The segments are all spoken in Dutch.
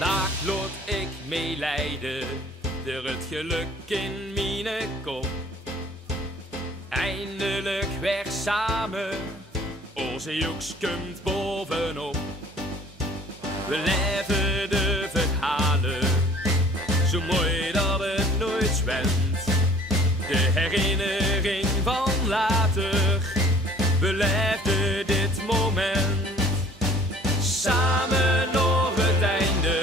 Vandaag lood ik meelijden door het geluk in mijn kop. Eindelijk weer samen, onze joeks komt bovenop. We leven de verhalen, zo mooi dat het nooit zwemt. De herinnering van later, beleefde dit moment. Samen nog het einde,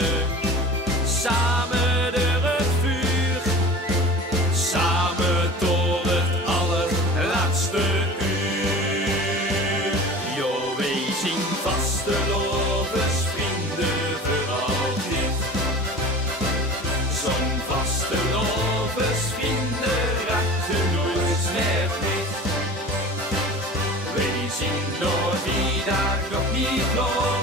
samen door het vuur. Samen tot het allerlaatste uur. Jo, wij zien vaste lovensvrienden voor altijd. Zo'n vaste lovensvrienden raakten nooit meer kwijt. Wij zien door die dag nog niet door.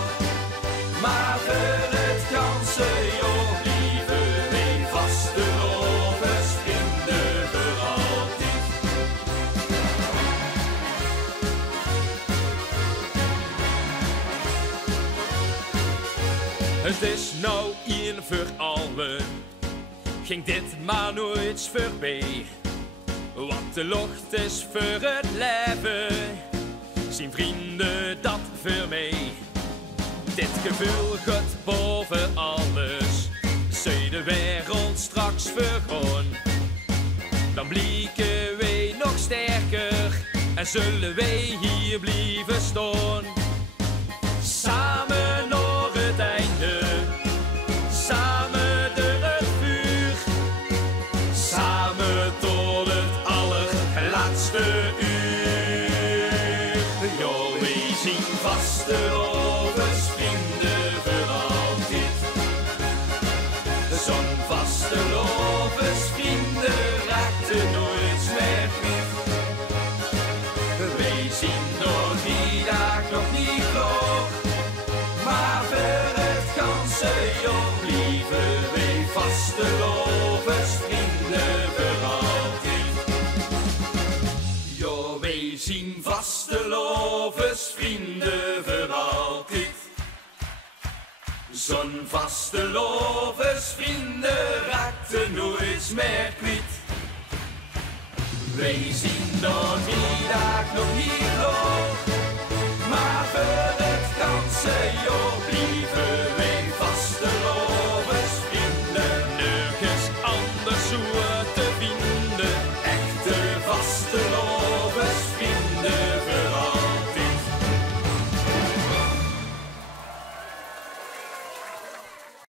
Maar voor het ganse jaar blijven wij vaste lovensvrienden voor altijd. Het is nou één voor allen, ging dit maar nooit voorbij. Want de lucht is voor het leven, zien vrienden dat voor mij. Dit gevoel gaat boven alles, zou de wereld straks vergaan. Dan blijken wij nog sterker en zullen wij hier blijven staan. Samen naar het einde, samen door het vuur. Samen tot het allerlaatste uur. Jo, wij zien vaste lovensvrienden voor altijd. Zo'n vaste lovensvrienden raakten nooit meer kwijt. Wij zien nog die dag nog niet klaar, maar voor het ganse jaar blijven wij vaste lovensvrienden voor altijd. Jo, wij zien vaste lovensvrienden voor altijd. Zo'n vaste lovensvrienden raakten nooit meer kwijt. Wij zien nog die dag nog niet klaar, maar voor het ganse jaar